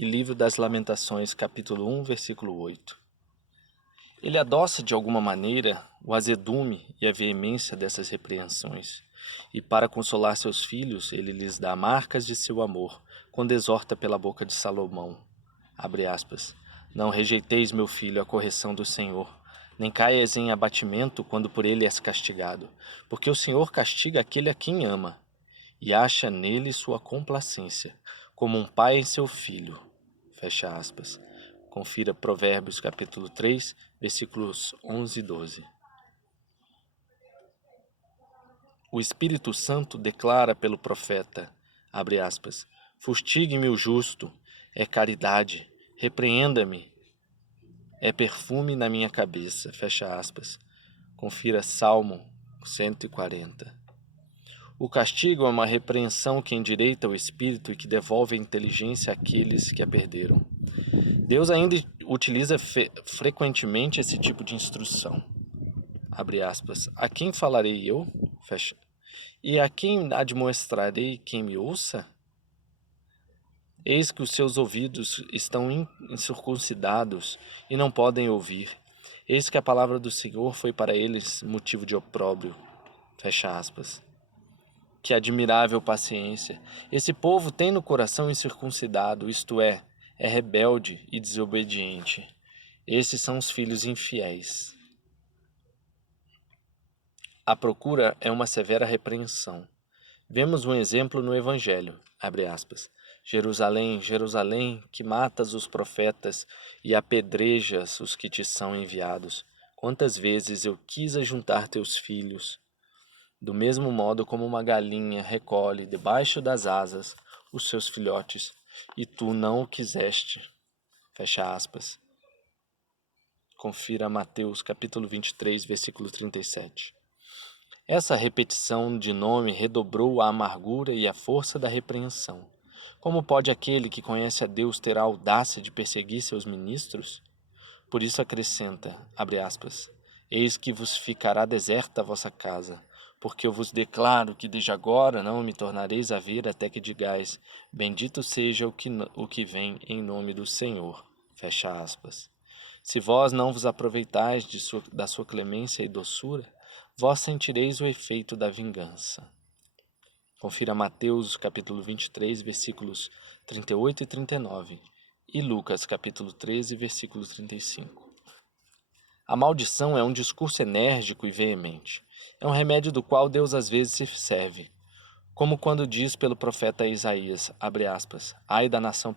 e Livro das Lamentações, capítulo 1, versículo 8. Ele adoça de alguma maneira o azedume e a veemência dessas repreensões, e para consolar seus filhos, ele lhes dá marcas de seu amor, quando exorta pela boca de Salomão, abre aspas, não rejeiteis, meu filho, a correção do Senhor, nem caias em abatimento quando por ele és castigado, porque o Senhor castiga aquele a quem ama, e acha nele sua complacência, como um pai em seu filho. Fecha aspas. Confira Provérbios capítulo 3, versículos 11 e 12. O Espírito Santo declara pelo profeta, abre aspas, fustigue-me o justo, é caridade, repreenda-me, é perfume na minha cabeça, fecha aspas. Confira Salmo 140. O castigo é uma repreensão que endireita o espírito e que devolve a inteligência àqueles que a perderam. Deus ainda utiliza frequentemente esse tipo de instrução. Abre aspas. A quem falarei eu? Fecha. E a quem admoestrarei quem me ouça? Eis que os seus ouvidos estão incircuncidados e não podem ouvir. Eis que a palavra do Senhor foi para eles motivo de opróbrio. Fecha aspas. Que admirável paciência! Esse povo tem no coração incircuncidado, isto é rebelde e desobediente. Esses são os filhos infiéis. A procura é uma severa repreensão. Vemos um exemplo no Evangelho, abre aspas. Jerusalém, Jerusalém, que matas os profetas e apedrejas os que te são enviados. Quantas vezes eu quis ajuntar teus filhos, do mesmo modo como uma galinha recolhe debaixo das asas os seus filhotes, e tu não o quiseste. Fecha aspas. Confira Mateus capítulo 23, versículo 37. Essa repetição de nome redobrou a amargura e a força da repreensão. Como pode aquele que conhece a Deus ter a audácia de perseguir seus ministros? Por isso acrescenta, abre aspas, eis que vos ficará deserta a vossa casa, porque eu vos declaro que desde agora não me tornareis a ver até que digais, bendito seja o que vem em nome do Senhor. Fecha aspas. Se vós não vos aproveitais da sua clemência e doçura, vós sentireis o efeito da vingança. Confira Mateus capítulo 23, versículos 38 e 39, e Lucas capítulo 13, versículo 35. A maldição é um discurso enérgico e veemente. É um remédio do qual Deus às vezes se serve. Como quando diz pelo profeta Isaías, abre aspas, ai da nação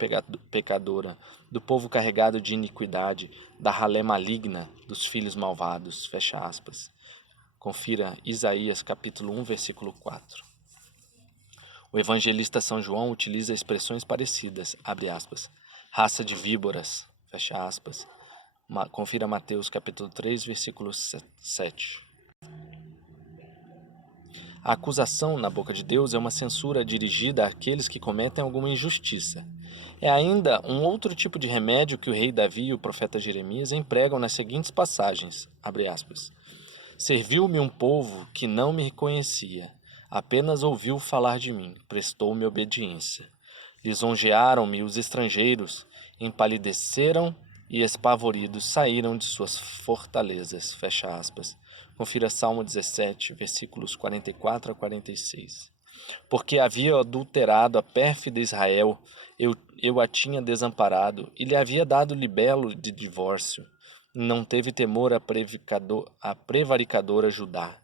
pecadora, do povo carregado de iniquidade, da ralé maligna, dos filhos malvados, fecha aspas. Confira Isaías capítulo 1, versículo 4. O evangelista São João utiliza expressões parecidas, abre aspas, raça de víboras, fecha aspas. Confira Mateus capítulo 3, versículo 7. A acusação na boca de Deus é uma censura dirigida àqueles que cometem alguma injustiça. É ainda um outro tipo de remédio que o rei Davi e o profeta Jeremias empregam nas seguintes passagens, abre aspas. Serviu-me um povo que não me reconhecia, apenas ouviu falar de mim, prestou-me obediência. Lisonjearam-me os estrangeiros, empalideceram e espavoridos saíram de suas fortalezas. Fecha aspas. Confira Salmo 17, versículos 44 a 46. Porque havia adulterado a pérfida Israel, eu a tinha desamparado, e lhe havia dado libelo de divórcio. Não teve temor a prevaricadora Judá.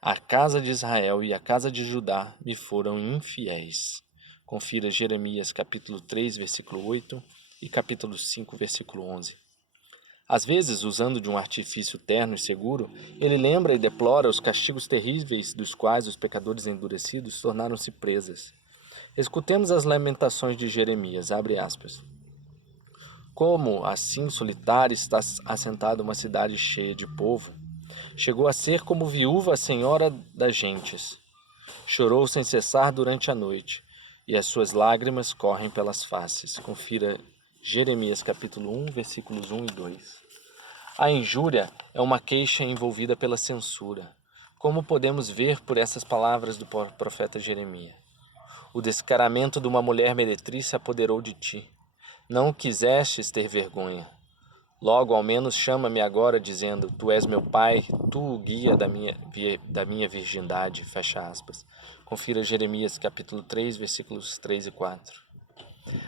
A casa de Israel e a casa de Judá me foram infiéis. Confira Jeremias capítulo 3, versículo 8 e capítulo 5, versículo 11. Às vezes, usando de um artifício terno e seguro, ele lembra e deplora os castigos terríveis dos quais os pecadores endurecidos tornaram-se presas. Escutemos as lamentações de Jeremias, abre aspas. Como, assim, solitária está assentada uma cidade cheia de povo, chegou a ser como viúva a senhora das gentes. Chorou sem cessar durante a noite, e as suas lágrimas correm pelas faces. Confira Jeremias capítulo 1, versículos 1 e 2. A injúria é uma queixa envolvida pela censura, como podemos ver por essas palavras do profeta Jeremias. O descaramento de uma mulher meretriz se apoderou de ti. Não quisestes ter vergonha. Logo, ao menos, chama-me agora, dizendo, tu és meu pai, tu o guia da minha virgindade, fecha aspas. Confira Jeremias, capítulo 3, versículos 3 e 4.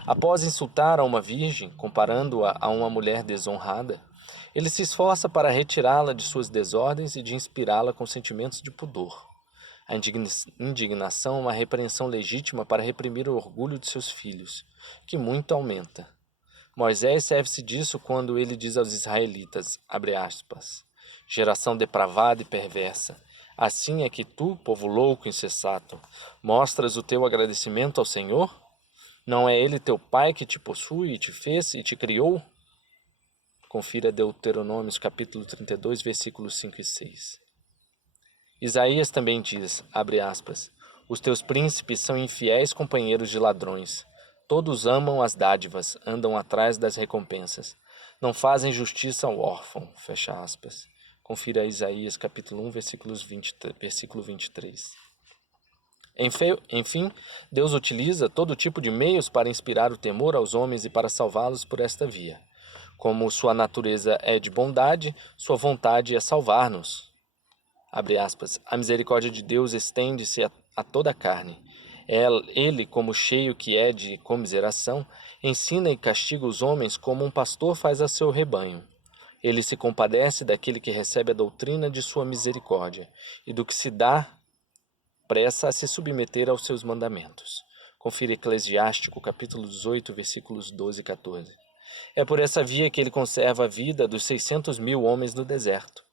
Após insultar a uma virgem, comparando-a a uma mulher desonrada, ele se esforça para retirá-la de suas desordens e de inspirá-la com sentimentos de pudor. A indignação é uma repreensão legítima para reprimir o orgulho de seus filhos, que muito aumenta. Moisés serve-se disso quando ele diz aos israelitas, abre aspas, geração depravada e perversa, assim é que tu, povo louco e insensato, mostras o teu agradecimento ao Senhor? Não é ele teu pai que te possui e te fez e te criou? Confira Deuteronômios capítulo 32, versículos 5 e 6. Isaías também diz, abre aspas, os teus príncipes são infiéis companheiros de ladrões. Todos amam as dádivas, andam atrás das recompensas. Não fazem justiça ao órfão, fecha aspas. Confira Isaías capítulo 1, versículo 23. Enfim, Deus utiliza todo tipo de meios para inspirar o temor aos homens e para salvá-los por esta via. Como sua natureza é de bondade, sua vontade é salvar-nos. Abre aspas, a misericórdia de Deus estende-se a toda a carne. Ele, como cheio que é de comiseração, ensina e castiga os homens como um pastor faz a seu rebanho. Ele se compadece daquele que recebe a doutrina de sua misericórdia, e do que se dá pressa a se submeter aos seus mandamentos. Confira Eclesiástico, capítulo 18, versículos 12 e 14. É por essa via que ele conserva a vida dos 600.000 homens no deserto.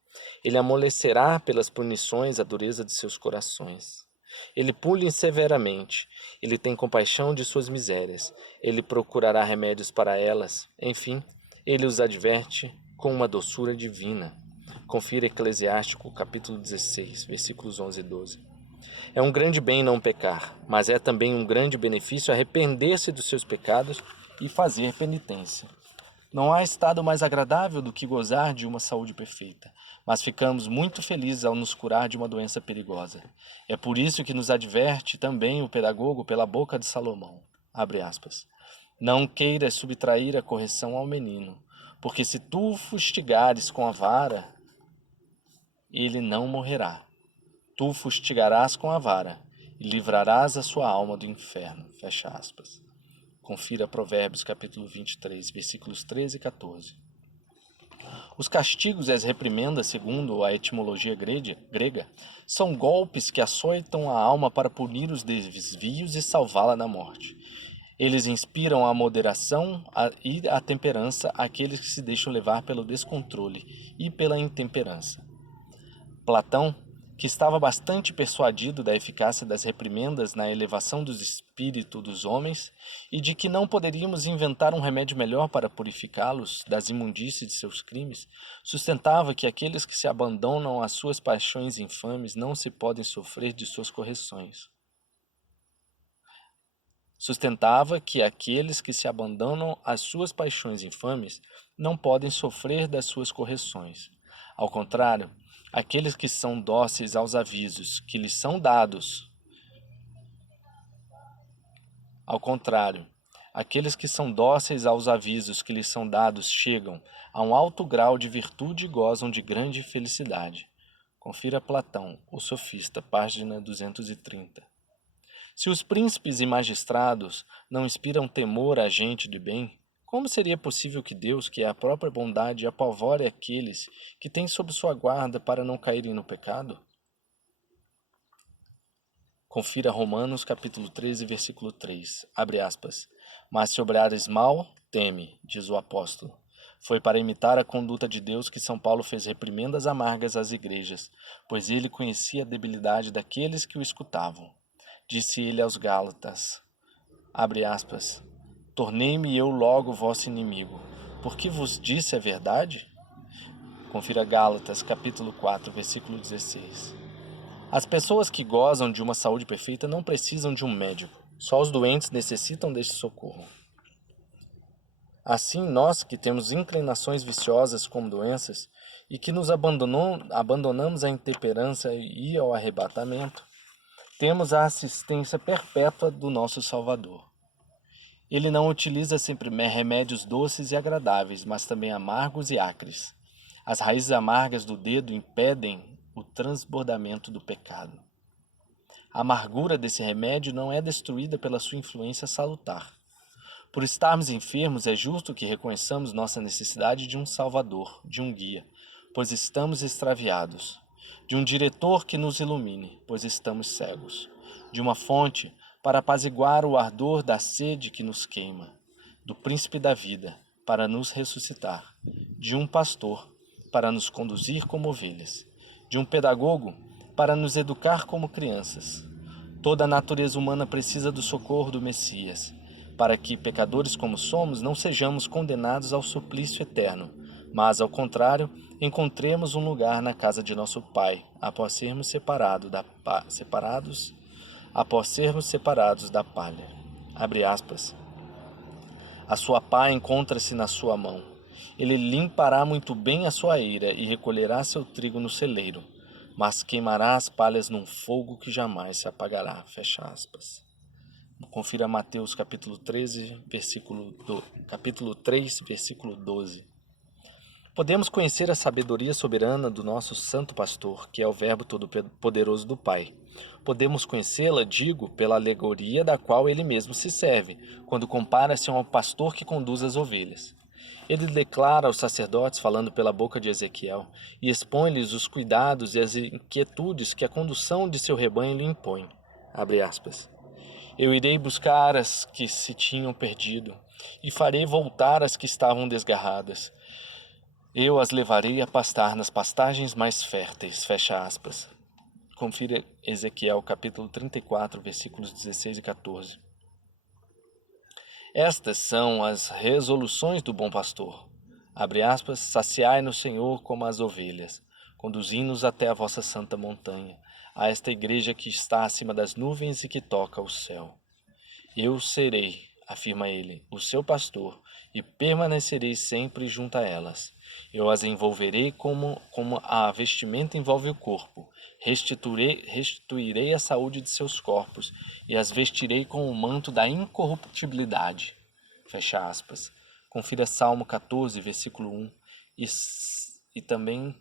Ele amolecerá pelas punições a dureza de seus corações. Ele pune severamente, ele tem compaixão de suas misérias, ele procurará remédios para elas, enfim, ele os adverte com uma doçura divina. Confira Eclesiástico, capítulo 16, versículos 11 e 12. É um grande bem não pecar, mas é também um grande benefício arrepender-se dos seus pecados e fazer penitência. Não há estado mais agradável do que gozar de uma saúde perfeita, mas ficamos muito felizes ao nos curar de uma doença perigosa. É por isso que nos adverte também o pedagogo pela boca de Salomão. Abre aspas. Não queiras subtrair a correção ao menino, porque se tu o fustigares com a vara, ele não morrerá. Tu o fustigarás com a vara e livrarás a sua alma do inferno. Fecha aspas. Confira Provérbios capítulo 23, versículos 13 e 14. Os castigos e as reprimendas, segundo a etimologia grega, são golpes que açoitam a alma para punir os desvios e salvá-la da morte. Eles inspiram a moderação e a temperança àqueles que se deixam levar pelo descontrole e pela intemperança. Platão, que estava bastante persuadido da eficácia das reprimendas na elevação do espírito dos homens e de que não poderíamos inventar um remédio melhor para purificá-los das imundícies de seus crimes, sustentava que aqueles que se abandonam às suas paixões infames não se podem sofrer de suas correções. Sustentava que aqueles que se abandonam às suas paixões infames não podem sofrer das suas correções. Ao contrário, aqueles que são dóceis aos avisos que lhes são dados. Ao contrário, aqueles que são dóceis aos avisos que lhes são dados chegam a um alto grau de virtude e gozam de grande felicidade. Confira Platão, o Sofista, página 230. Se os príncipes e magistrados não inspiram temor à gente de bem, como seria possível que Deus, que é a própria bondade, apavore aqueles que têm sob sua guarda para não caírem no pecado? Confira Romanos capítulo 13, versículo 3, abre aspas. Mas se obrares mal, teme, diz o apóstolo. Foi para imitar a conduta de Deus que São Paulo fez reprimendas amargas às igrejas, pois ele conhecia a debilidade daqueles que o escutavam. Disse ele aos Gálatas, abre aspas, tornei-me eu logo vosso inimigo, porque vos disse a verdade? Confira Gálatas, capítulo 4, versículo 16. As pessoas que gozam de uma saúde perfeita não precisam de um médico, só os doentes necessitam deste socorro. Assim, nós que temos inclinações viciosas como doenças e que nos abandonamos à intemperança e ao arrebatamento, temos a assistência perpétua do nosso Salvador. Ele não utiliza sempre remédios doces e agradáveis, mas também amargos e acres. As raízes amargas do dedo impedem o transbordamento do pecado. A amargura desse remédio não é destruída pela sua influência salutar. Por estarmos enfermos, é justo que reconheçamos nossa necessidade de um Salvador, de um guia, pois estamos extraviados, de um diretor que nos ilumine, pois estamos cegos, de uma fonte para apaziguar o ardor da sede que nos queima, do príncipe da vida para nos ressuscitar, de um pastor para nos conduzir como ovelhas, de um pedagogo para nos educar como crianças. Toda a natureza humana precisa do socorro do Messias, para que, pecadores como somos, não sejamos condenados ao suplício eterno, mas, ao contrário, encontremos um lugar na casa de nosso Pai, após sermos separados da palha. Abre aspas. A sua pá encontra-se na sua mão. Ele limpará muito bem a sua eira e recolherá seu trigo no celeiro, mas queimará as palhas num fogo que jamais se apagará. Fecha aspas. Confira Mateus capítulo 3, versículo 12. Podemos conhecer a sabedoria soberana do nosso Santo Pastor, que é o Verbo Todo-Poderoso do Pai. Podemos conhecê-la, digo, pela alegoria da qual ele mesmo se serve, quando compara-se ao pastor que conduz as ovelhas. Ele declara aos sacerdotes, falando pela boca de Ezequiel, e expõe-lhes os cuidados e as inquietudes que a condução de seu rebanho lhe impõe. Abre aspas. Eu irei buscar as que se tinham perdido, e farei voltar as que estavam desgarradas. Eu as levarei a pastar nas pastagens mais férteis. Fecha aspas. Confira Ezequiel capítulo 34, versículos 16 e 14. Estas são as resoluções do bom pastor. Abre aspas, saciai no Senhor como as ovelhas, conduzindo-nos até a vossa santa montanha, a esta igreja que está acima das nuvens e que toca o céu. Eu serei, afirma ele, o seu pastor, e permanecerei sempre junto a elas. Eu as envolverei como a vestimenta envolve o corpo, restituirei a saúde de seus corpos, e as vestirei com o manto da incorruptibilidade. Fecha aspas. Confira Salmo 14, versículo 1, e também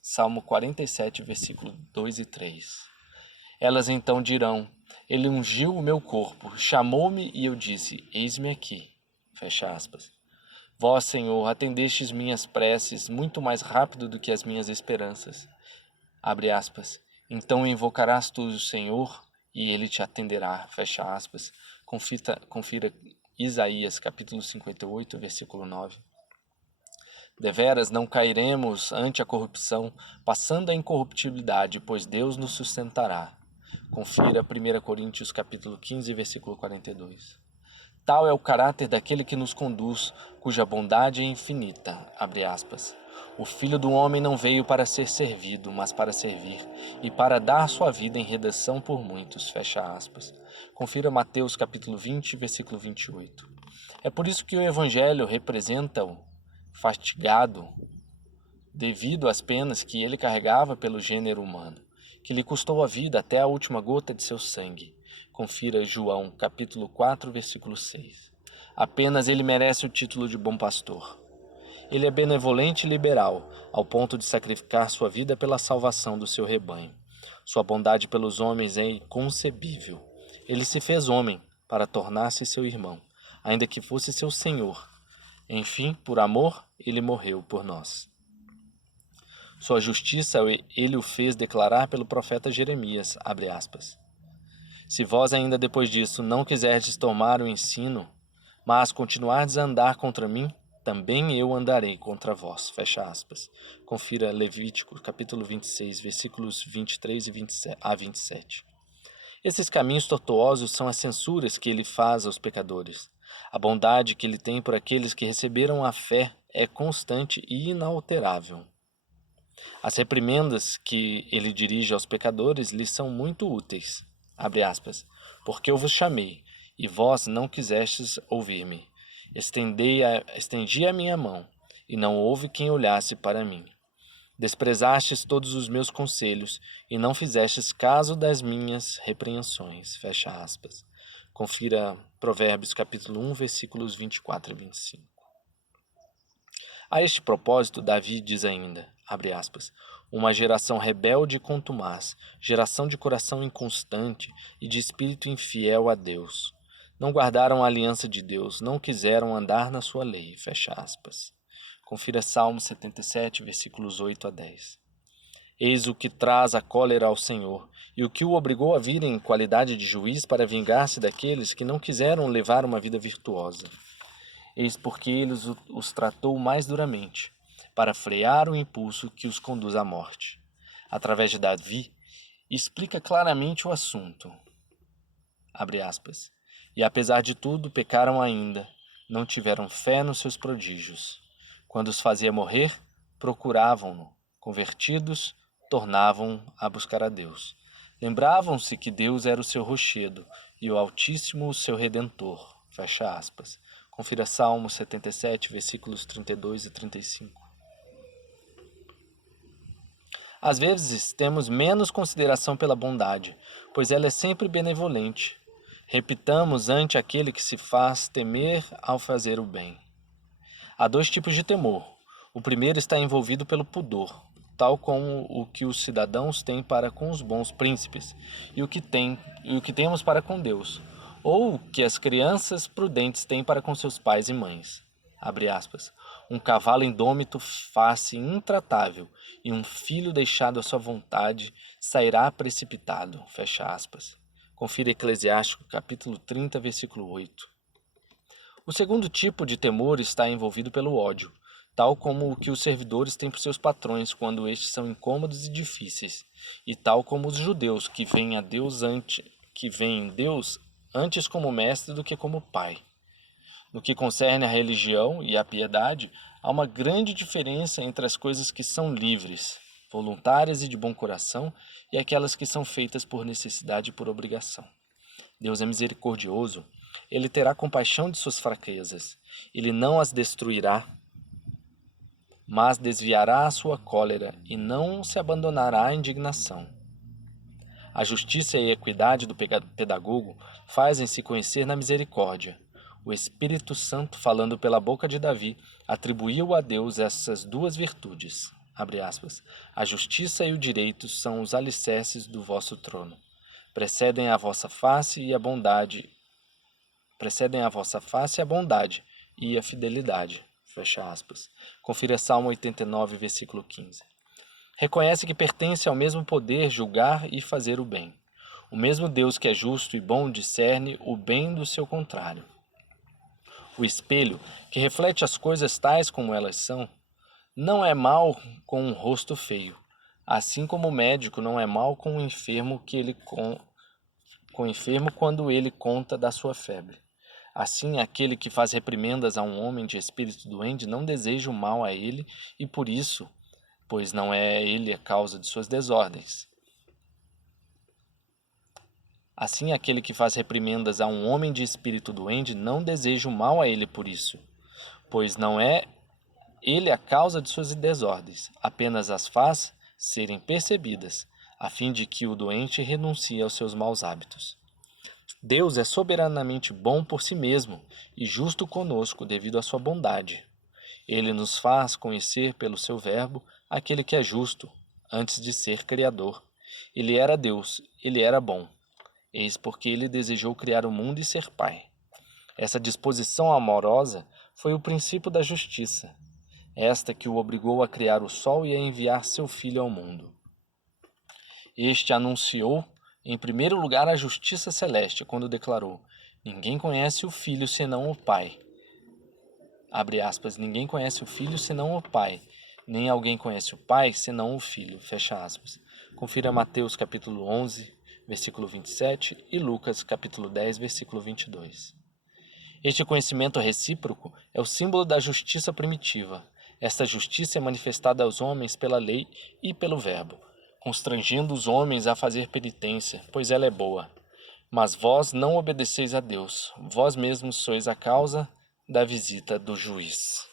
Salmo 47, versículo 2 e 3. Elas então dirão, ele ungiu o meu corpo, chamou-me e eu disse, eis-me aqui. Fecha aspas. Vós, Senhor, atendestes minhas preces muito mais rápido do que as minhas esperanças. Abre aspas. Então invocarás tu o Senhor e ele te atenderá. Fecha aspas. Confira Isaías capítulo 58, versículo 9. Deveras não cairemos ante a corrupção, passando a incorruptibilidade, pois Deus nos sustentará. Confira 1 Coríntios capítulo 15, versículo 42. Tal é o caráter daquele que nos conduz, cuja bondade é infinita. Abre aspas. O Filho do Homem não veio para ser servido, mas para servir, e para dar sua vida em redenção por muitos. Fecha aspas. Confira Mateus capítulo 20, versículo 28. É por isso que o Evangelho representa o fatigado, devido às penas que ele carregava pelo gênero humano, que lhe custou a vida até a última gota de seu sangue. Confira João, capítulo 4, versículo 6. Apenas ele merece o título de bom pastor. Ele é benevolente e liberal, ao ponto de sacrificar sua vida pela salvação do seu rebanho. Sua bondade pelos homens é inconcebível. Ele se fez homem para tornar-se seu irmão, ainda que fosse seu senhor. Enfim, por amor, ele morreu por nós. Sua justiça ele o fez declarar pelo profeta Jeremias, abre aspas. Se vós ainda depois disso não quiserdes tomar o ensino, mas continuardes a andar contra mim, também eu andarei contra vós. Fecha aspas. Confira Levítico, capítulo 26, versículos 23 a 27. Esses caminhos tortuosos são as censuras que ele faz aos pecadores. A bondade que ele tem por aqueles que receberam a fé é constante e inalterável. As reprimendas que ele dirige aos pecadores lhes são muito úteis. Abre aspas, porque eu vos chamei, e vós não quisestes ouvir-me. Estendi a minha mão, e não houve quem olhasse para mim. Desprezastes todos os meus conselhos, e não fizestes caso das minhas repreensões. Fecha aspas. Confira Provérbios capítulo 1, versículos 24 e 25. A este propósito, Davi diz ainda, abre aspas, uma geração rebelde e contumaz, geração de coração inconstante e de espírito infiel a Deus. Não guardaram a aliança de Deus, não quiseram andar na sua lei, fecha aspas. Confira Salmo 77, versículos 8 a 10. Eis o que traz a cólera ao Senhor, e o que o obrigou a vir em qualidade de juiz para vingar-se daqueles que não quiseram levar uma vida virtuosa. Eis porque ele os tratou mais duramente, para frear o impulso que os conduz à morte. Através de Davi, explica claramente o assunto. Abre aspas. E apesar de tudo, pecaram ainda, não tiveram fé nos seus prodígios. Quando os fazia morrer, procuravam-no. Convertidos, tornavam a buscar a Deus. Lembravam-se que Deus era o seu rochedo e o Altíssimo o seu Redentor. Fecha aspas. Confira Salmo 77, versículos 32 e 35. Às vezes temos menos consideração pela bondade, pois ela é sempre benevolente. Repitamos ante aquele que se faz temer ao fazer o bem. Há dois tipos de temor. O primeiro está envolvido pelo pudor, tal como o que os cidadãos têm para com os bons príncipes, e o que temos para com Deus, ou o que as crianças prudentes têm para com seus pais e mães. Abre aspas. Um cavalo indômito faz-se intratável, e um filho deixado à sua vontade sairá precipitado. Fecha aspas. Confira Eclesiástico, capítulo 30, versículo 8. O segundo tipo de temor está envolvido pelo ódio, tal como o que os servidores têm por seus patrões quando estes são incômodos e difíceis, e tal como os judeus que veem Deus antes como mestre do que como pai. No que concerne à religião e à piedade, há uma grande diferença entre as coisas que são livres, voluntárias e de bom coração, e aquelas que são feitas por necessidade e por obrigação. Deus é misericordioso, ele terá compaixão de suas fraquezas, ele não as destruirá, mas desviará a sua cólera e não se abandonará à indignação. A justiça e a equidade do pedagogo fazem-se conhecer na misericórdia. O Espírito Santo, falando pela boca de Davi, atribuiu a Deus essas duas virtudes. Abre aspas. A justiça e o direito são os alicerces do vosso trono. Precedem a vossa face a bondade e a fidelidade. Fecha aspas. Confira Salmo 89, versículo 15. Reconhece que pertence ao mesmo poder julgar e fazer o bem. O mesmo Deus que é justo e bom discerne o bem do seu contrário. O espelho, que reflete as coisas tais como elas são, não é mau com um rosto feio, assim como o médico não é mau com o enfermo quando ele conta da sua febre. Assim, aquele que faz reprimendas a um homem de espírito doente não deseja o mal a ele e por isso, pois não é ele a causa de suas desordens. Assim, aquele que faz reprimendas a um homem de espírito doente não deseja o mal a ele por isso, pois não é ele a causa de suas desordens, apenas as faz serem percebidas, a fim de que o doente renuncie aos seus maus hábitos. Deus é soberanamente bom por si mesmo e justo conosco devido à sua bondade. Ele nos faz conhecer pelo seu verbo aquele que é justo, antes de ser Criador. Ele era Deus, ele era bom. Eis porque ele desejou criar o mundo e ser Pai. Essa disposição amorosa foi o princípio da justiça, esta que o obrigou a criar o sol e a enviar seu Filho ao mundo. Este anunciou, em primeiro lugar, a justiça celeste, quando declarou: ninguém conhece o Filho senão o Pai. Abre aspas, ninguém conhece o Filho senão o Pai, nem alguém conhece o Pai senão o Filho. Fecha aspas. Confira Mateus capítulo 11, versículo 27 e Lucas capítulo 10, versículo 22. Este conhecimento recíproco é o símbolo da justiça primitiva. Esta justiça é manifestada aos homens pela lei e pelo verbo, constrangendo os homens a fazer penitência, pois ela é boa. Mas vós não obedeceis a Deus, vós mesmos sois a causa da visita do juiz.